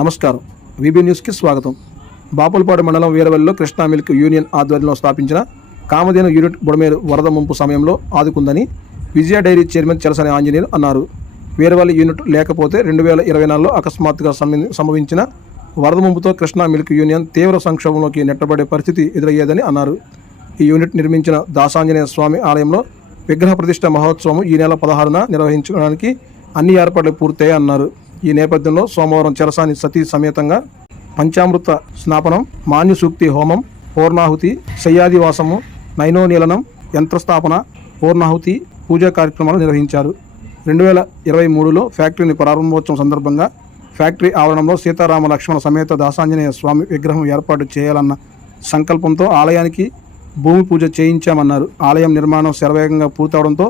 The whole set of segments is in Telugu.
నమస్కారం. వీబీ న్యూస్కి స్వాగతం. బాపులపాడు మండలం వీరవల్లిలో కృష్ణా మిల్క్ యూనియన్ ఆధ్వర్యంలో స్థాపించిన కామధేను యూనిట్ బుడమేరు వరద ముంపు సమయంలో ఆదుకుందని విజయ డైరీ చైర్మన్ చెలసని ఆంజనేయులు అన్నారు. వీరవల్లి యూనిట్ లేకపోతే రెండు వేల ఇరవై నాలుగులో అకస్మాత్తుగా సంభవించిన వరద ముంపుతో కృష్ణా మిల్క్ యూనియన్ తీవ్ర సంక్షోభంలోకి నెట్టబడే పరిస్థితి ఎదురయ్యేదని అన్నారు. ఈ యూనిట్ నిర్మించిన దాసాంజనేయ స్వామి ఆలయంలో విగ్రహ ప్రతిష్ట మహోత్సవం ఈ నెల పదహారున నిర్వహించడానికి అన్ని ఏర్పాట్లు పూర్తయ్యాయి అన్నారు ఈ నేపథ్యంలో సోమవారం చెరసాని సతీ సమేతంగా పంచామృత స్నాపనం మాన్యుసూక్తి హోమం పూర్ణాహుతి శయ్యాదివాసము నైనోనీలనం యంత్రస్థాపన పూర్ణాహుతి పూజా కార్యక్రమాలు నిర్వహించారు. రెండు వేల ఇరవై మూడులో ఫ్యాక్టరీని ప్రారంభోత్సవం సందర్భంగా ఫ్యాక్టరీ ఆవరణంలో సీతారామ లక్ష్మణ సమేత దాసాంజనేయ స్వామి విగ్రహం ఏర్పాటు చేయాలన్న సంకల్పంతో ఆలయానికి భూమి పూజ చేయించామన్నారు. ఆలయం నిర్మాణం శరవేగంగా పూర్తవడంతో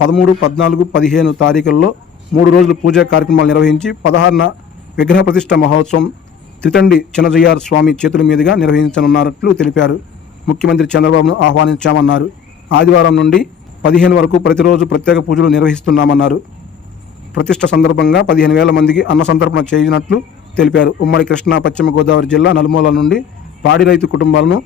పదమూడు పద్నాలుగు పదిహేను తారీఖుల్లో మూడు రోజులు పూజా కార్యక్రమాలు నిర్వహించి పదహారున విగ్రహ ప్రతిష్ట మహోత్సవం త్రితండి చిన్నజయ్యార్ స్వామి చేతుల మీదుగా నిర్వహించనున్నట్లు తెలిపారు. ముఖ్యమంత్రి చంద్రబాబును ఆహ్వానించామన్నారు. ఆదివారం నుండి పదిహేను వరకు ప్రతిరోజు ప్రత్యేక పూజలు నిర్వహిస్తున్నామన్నారు. ప్రతిష్ట సందర్భంగా పదిహేను వేల మందికి అన్న సంతర్పణ చేయనట్లు తెలిపారు. ఉమ్మడి కృష్ణా పశ్చిమ గోదావరి జిల్లా నలుమూల నుండి పాడి రైతు కుటుంబాలను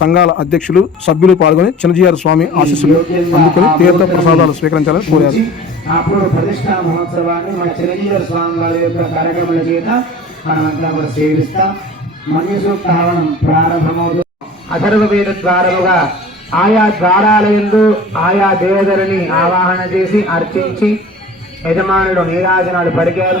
సంఘాల అధ్యక్షులు సభ్యులు పాల్గొని చిన్నజీఆర్ స్వామి ఆశీస్సులు అందుకొని తీర్థ ప్రసాదాలు స్వీకరించాలని కోరారు. అప్పుడు ప్రతిష్టా మహోత్సవాన్ని మన చిరంజీవి స్వామి వారి యొక్క కార్యక్రమాల చేత మనమంతా కూడా సేవిస్తాం. హవనం ప్రారంభమవుతుంది. అథర్వ వేద ద్వారముగా ఆయా ద్వారాలయందు ఆయా దేవతలని ఆవాహన చేసి అర్చించి యజమానుడు నీరాజనాలు పరిగారు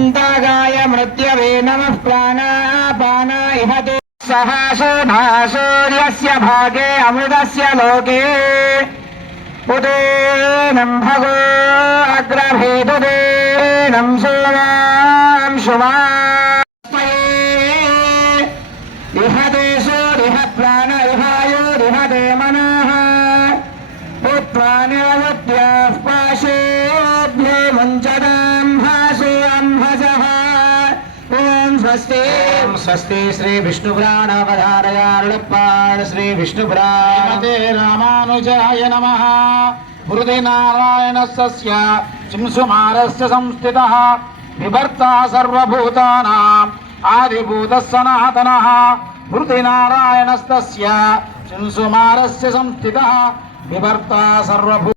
అంతగాయ మృత్యవే నమ ప్రాణాపాన ఇహతే భాగే అమృతస్య లోకే ఉదేనం భగో అగ్రభేదుదేనం సోమాం ఇహ దేశో ఇహ ప్రాణ ఇహాయోరిహదే మనః పుత్రానివృత్యాః పాశేభ్యో స్వస్తి శ్రీ విష్ణుపురాణావధారయారుళప్పాడు శ్రీ విష్ణుపురాణ శ్రీమతే రామానుజాయ నమ హృది నారాయణస్య సింసుమారస్య సంస్థిత విభర్త సర్వభూతానాం ఆదిభూత సనాతన హృది నారాయణస్య సింసుమారస్య సంస్థిత విభర్త సర్వభూ